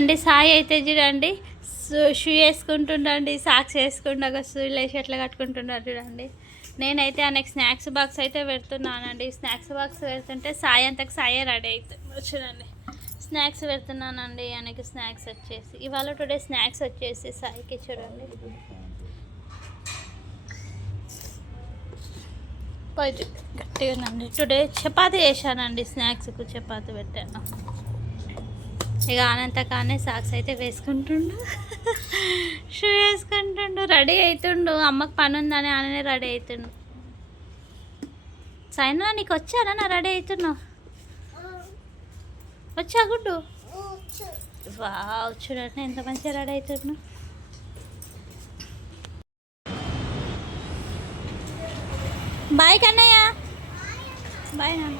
ఇగోండి సాయి అయితే చూడండి షూ వేసుకుంటుండండి, సాక్స్ వేసుకుంటా షూలు వేసి ఎట్లా కట్టుకుంటున్నారు చూడండి. నేనైతే ఆయనకి స్నాక్స్ బాక్స్ అయితే పెడుతున్నానండి. స్నాక్స్ బాక్స్ పెడుతుంటే సాయి అంతకు సాయే రెడీ అవుతుంది చూడండి. స్నాక్స్ పెడుతున్నానండి ఆయనకి. స్నాక్స్ వచ్చేసి ఇవాళ టుడే స్నాక్స్ వచ్చేసి సాయికి చూడండి గట్టిగానండి. టుడే చపాతీ చేశానండి, స్నాక్స్కు చపాతీ పెట్టాను. ఇక అనంతకానే సాక్స్ అయితే వేసుకుంటుండు, షూ వేసుకుంటుండు, రెడీ అవుతుండు. అమ్మకి పని ఉందని ఆయననే రెడీ అవుతుండు. సైనా నీకు వచ్చానా నా రెడీ అవుతున్నావు? వచ్చా గుడ్డు? వావ్ చూడండి ఎంత మంచిగా రెడీ అవుతున్నా. బాయ్ కన్నయ్య, బాయ్ నాన్న.